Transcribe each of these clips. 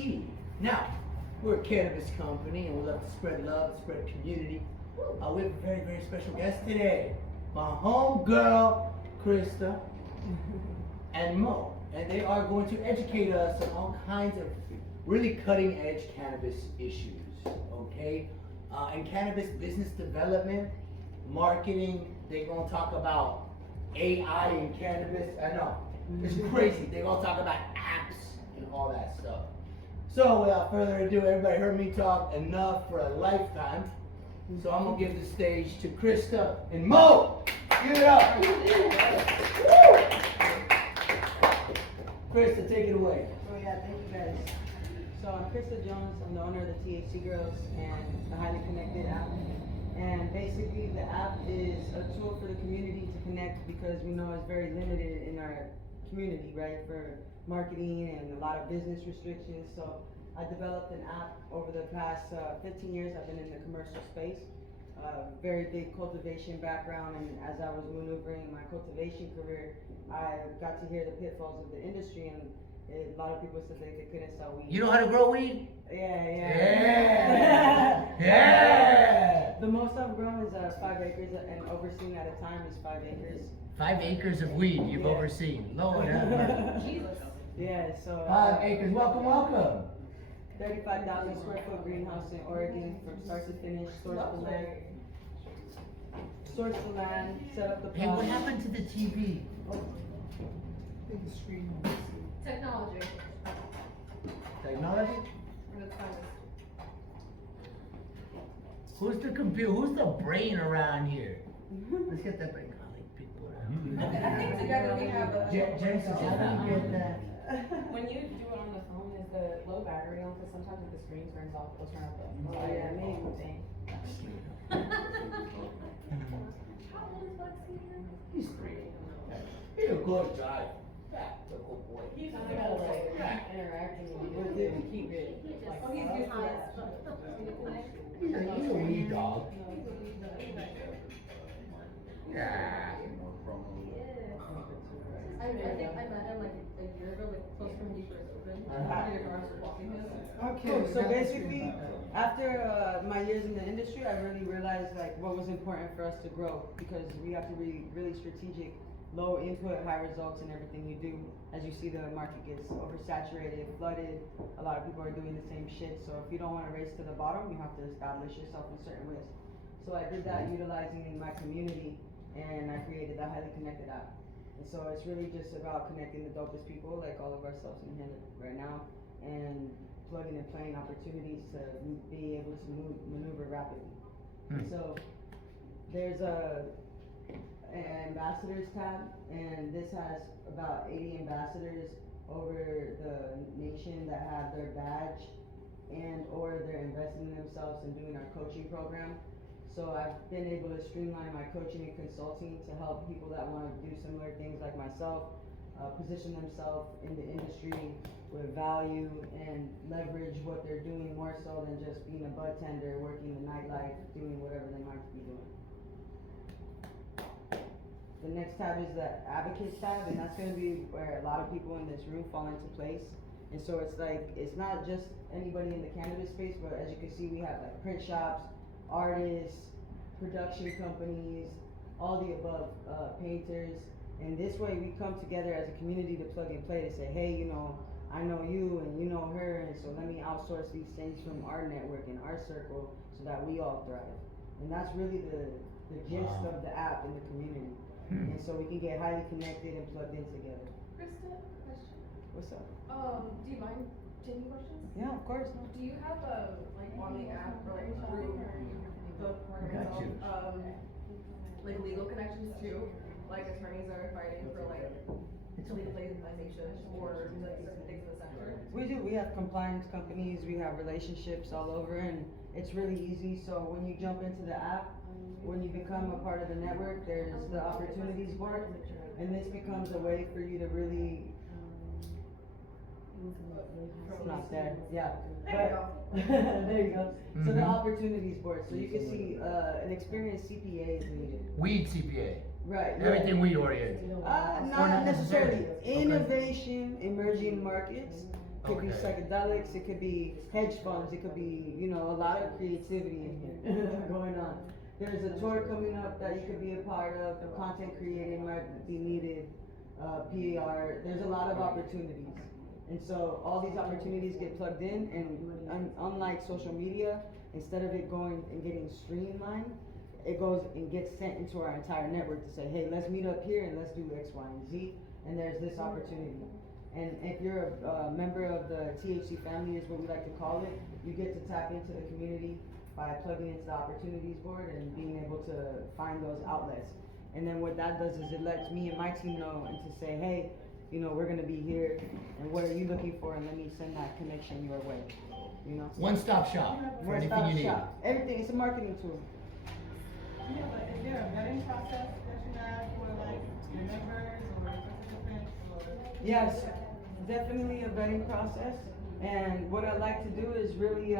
DC. Now, we're a cannabis company and we love to spread love, spread community. We have a very, very special guest today. My homegirl, Krysta and Mo. And they are going to educate us on all kinds of really cutting edge cannabis issues, okay? And cannabis business development, marketing, they're gonna talk about AI in cannabis. I know, it's crazy. They're gonna talk about apps and all that stuff. So without further ado, everybody heard me talk enough for a lifetime. So I'm gonna give the stage to Krysta and Mo. Give it up. Krysta, take it away. Oh yeah, thank you guys. So I'm Krysta Jones. I'm the owner of the THC Girls and the Highly Connected app. And basically the app is a tool for the community to connect because we know it's very limited in our community, right? For marketing and a lot of business restrictions. So I developed an app over the past 15 years. I've been in the commercial space. Very big cultivation background, and as I was maneuvering my cultivation career, I got to hear the pitfalls of the industry, and a lot of people said they couldn't sell weed. You know how to grow weed? Yeah. Yeah. The most I've grown is 5 acres, and overseen at a time is 5 acres. 5 acres of weed you've overseen. Lord have mercy. Yeah, so 5 acres. Welcome, welcome. 35,000 square foot greenhouse in Oregon from start to finish. Source the land, set up the Hey, what happened to the TV? Big screen. Technology. Technology? We're the finest. Who's the computer? Who's the brain around here? Let's get that brain. I like big boy. I think together we have a. Genesis, how do you get that? When you do it on the phone, is the low battery on? Because sometimes if the screen turns off, it'll turn off the. Oh yeah, maybe. How old is Lexi again? He's 3. He's a good guy. Yeah, the good boy. He's kind of like interacting with it to keep it like. Oh, he's used to that. He's a wee dog. Yeah. I think I met him like a year ago, like close to when he first opened. I did a car, I was walking him. Cool. So basically, after my years in the industry, I really realized like what was important for us to grow, because we have to be really strategic, low input, high results in everything you do. As you see, the market gets oversaturated, flooded. A lot of people are doing the same shit. So if you don't want to race to the bottom, you have to establish yourself in certain ways. So I did that utilizing in my community, and I created the Highly Connected app. And so it's really just about connecting the dopest people, like all of ourselves in here right now, and plugging and playing opportunities to be able to maneuver rapidly. So there's an ambassadors tab, and this has about 80 ambassadors over the nation that have their badge and or they're investing in themselves and doing our coaching program. So I've been able to streamline my coaching and consulting to help people that want to do similar things like myself, position themselves in the industry with value and leverage what they're doing more so than just being a bud tender, working the nightlife, doing whatever they might be doing. The next tab is the advocates tab, and that's going to be where a lot of people in this room fall into place. And so it's like, it's not just anybody in the cannabis space, but as you can see, we have like print shops, artists, production companies, all the above, painters. And this way we come together as a community to plug and play, to say, hey, you know, I know you and you know her, and so let me outsource these things from our network and our circle so that we all thrive. And that's really the gist of the app and the community. And so we can get highly connected and plugged in together. Krista, question. What's up? Do you mind taking questions? Yeah, of course. Do you have a, like on the app or like through the program itself, like legal connections too? Like attorneys are fighting for like legalization or like certain things in the sector? We do. We have compliance companies. We have relationships all over, and it's really easy. So when you jump into the app, when you become a part of the network, there's the opportunities board, and this becomes a way for you to really. It's not there. Yeah. But there you go. So the opportunities board. So you can see an experienced CPA is needed. Weed CPA. Right. Everything weed oriented. Not necessarily. Innovation, emerging markets, could be Okay. psychedelics, it could be hedge funds, it could be, you know, a lot of creativity in here going on. There's a tour coming up that you could be a part of, content creating might be needed, PR, there's a lot of opportunities. And so all these opportunities get plugged in, and unlike social media, instead of it going and getting streamlined, it goes and gets sent into our entire network to say, hey, let's meet up here and let's do X, Y, and Z, and there's this opportunity. And if you're a member of the THC family, is what we like to call it, you get to tap into the community by plugging into the opportunities board and being able to find those outlets. And then what that does is it lets me and my team know and to say, hey, you know, we're gonna be here, and what are you looking for, and let me send that connection your way, you know? One-stop shop for anything you need. Shop. Everything, it's a marketing tool. Yeah, but is there a vetting process that you have for like your members or participants or? Yes, definitely a vetting process, and what I like to do is really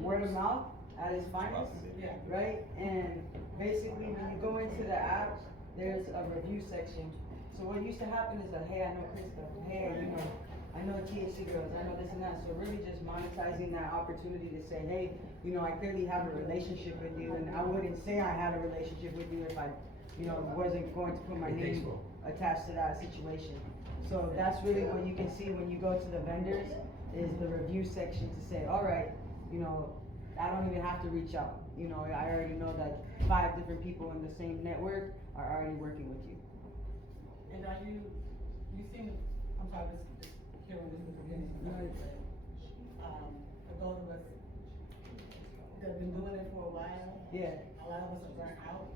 word of mouth at its finest, Yeah. right? And basically, when you go into the app, there's a review section. So what used to happen is that, hey, I know Krysta, hey, you know, I know THC girls, I know this and that. So really just monetizing that opportunity to say, hey, you know, I clearly have a relationship with you, and I wouldn't say I had a relationship with you if I, you know, wasn't going to put my name attached to that situation. So that's really what you can see when you go to the vendors, is the review section to say, all right, you know, I don't even have to reach out. You know, I already know that 5 different people in the same network are already working with you. And are you seem, I'm sorry, this hearing this is the beginning. For those of us that have been doing it for a while, Yeah. a lot of us are burnt out,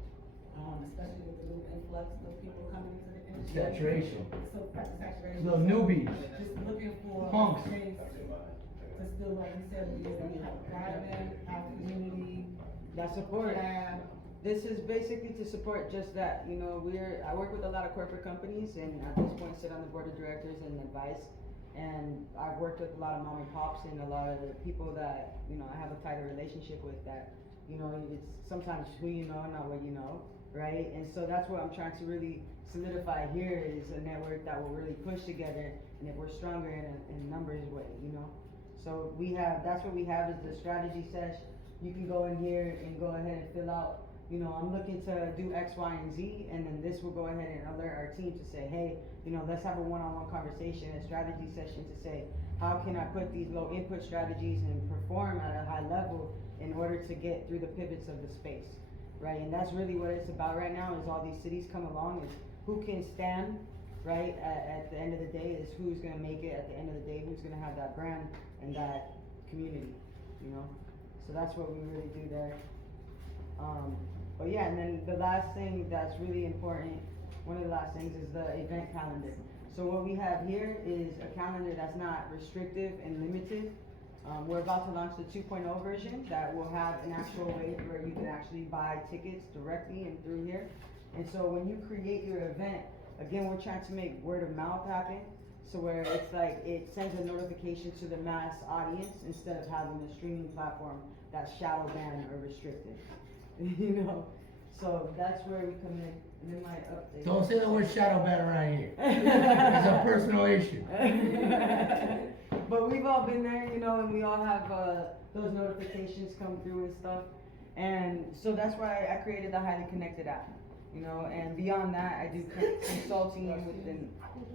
especially with the new influx of people coming into the industry. Saturation. So, saturation. Little newbies. Just looking for Punks. ways to still, like you said, we have thriving, have community, That support. have. This is basically to support just that. You know, I work with a lot of corporate companies, and at this point sit on the board of directors and advice. And I've worked with a lot of mom and pops and a lot of people that, you know, I have a tighter relationship with, that, you know, it's sometimes who you know, not what you know, right? And so that's what I'm trying to really solidify here, is a network that will really push together, and if we're stronger in numbers way, you know? So that's what we have, is the strategy sesh. You can go in here and go ahead and fill out, you know, I'm looking to do X, Y, and Z, and then this will go ahead and alert our team to say, hey, you know, let's have a one-on-one conversation, a strategy session to say, how can I put these low input strategies and perform at a high level in order to get through the pivots of the space, right? And that's really what it's about right now, is all these cities come along, is who can stand, right? At the end of the day, is who's gonna make it at the end of the day, who's gonna have that brand and that community, you know? So that's what we really do there. But yeah, and then the last thing that's really important, one of the last things, is the event calendar. So what we have here is a calendar that's not restrictive and limited. We're about to launch the 2.0 version that will have an actual way where you can actually buy tickets directly and through here. And so when you create your event, again, we're trying to make word of mouth happen. So where it's like, it sends a notification to the mass audience instead of having a streaming platform that's shadow banned or restricted. You know, so that's where we come in. And then my update. Don't say the word shadow ban around here. It's a personal issue. But we've all been there, you know, and we all have those notifications come through and stuff. And so that's why I created the Highly Connected app, you know, and beyond that, I do consulting within,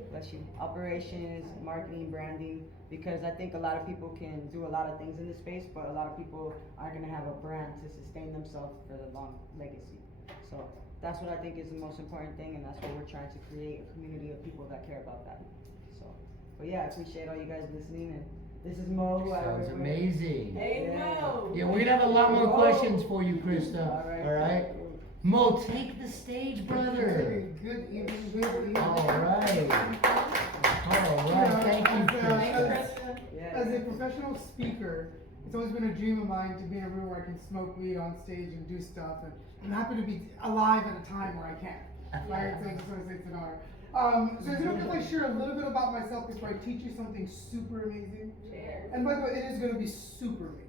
bless you, operations, marketing, branding, because I think a lot of people can do a lot of things in this space, but a lot of people aren't gonna have a brand to sustain themselves for the long legacy. So that's what I think is the most important thing, and that's what we're trying to create, a community of people that care about that. So, but yeah, I appreciate all you guys listening, and this is Mo, who I Sounds work with. amazing. Hey, Mo. Yeah, we're gonna have a lot more questions for you, Krysta. All right. Mo, take the stage, brother. Good evening, good evening. Alright, thank you, Krysta. As a professional speaker, it's always been a dream of mine to be in a room where I can smoke weed on stage and do stuff, and I'm happy to be alive at a time where I can. Right? So I just want to say it's an honor. So is it okay if I share a little bit about myself before I teach you something super amazing? Share. And by the way, it is going to be super amazing.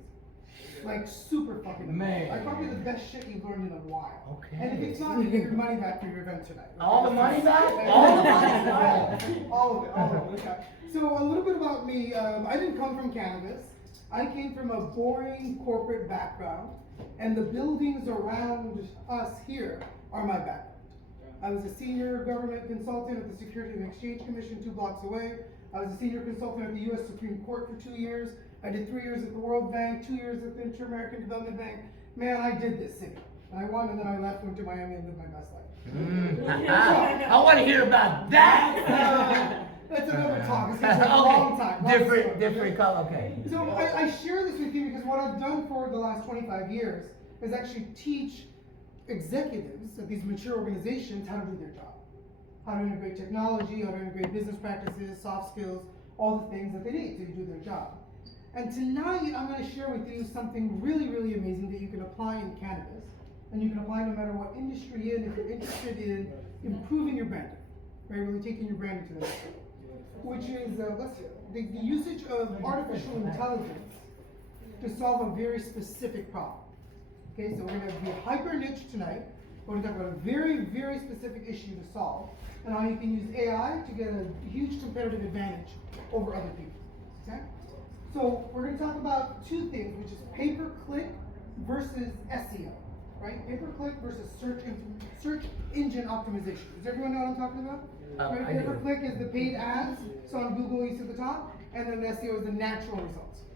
Like super fucking Man. like probably the best shit you've learned in a while. Okay. And if it's not, you get your money back for your event tonight. All the money back? All the money back? All of it, okay. So a little bit about me, I didn't come from cannabis. I came from a boring corporate background, and the buildings around us here are my background. I was a senior government consultant at the Securities and Exchange Commission 2 blocks away. I was a senior consultant at the US Supreme Court for 2 years. I did 3 years at the World Bank, 2 years at the Inter-American Development Bank. Man, I did this city. And I won, and then I left, went to Miami, and lived my best life. I want to hear about that. That's another talk. It's gonna take a long time. Different color. Okay. So I share this with you because what I've done for the last 25 years is actually teach executives at these mature organizations how to do their job. How to integrate technology, how to integrate business practices, soft skills, all the things that they need to do their job. And tonight I'm going to share with you something really, really amazing that you can apply in cannabis. And you can apply no matter what industry you're in if you're interested in improving your branding, right? Really taking your branding to the next level. Which is the usage of artificial intelligence to solve a very specific problem. Okay, so we're going to be hyper niche tonight. We're going to talk about a very, very specific issue to solve, and how you can use AI to get a huge competitive advantage over other people. Okay? So we're going to talk about two things, which is pay-per-click versus SEO. Right? Pay-per-click versus search engine optimization. Does everyone know what I'm talking about? Right? Pay-per-click is the paid ads, so on Google you see at the top, and then SEO is the natural results.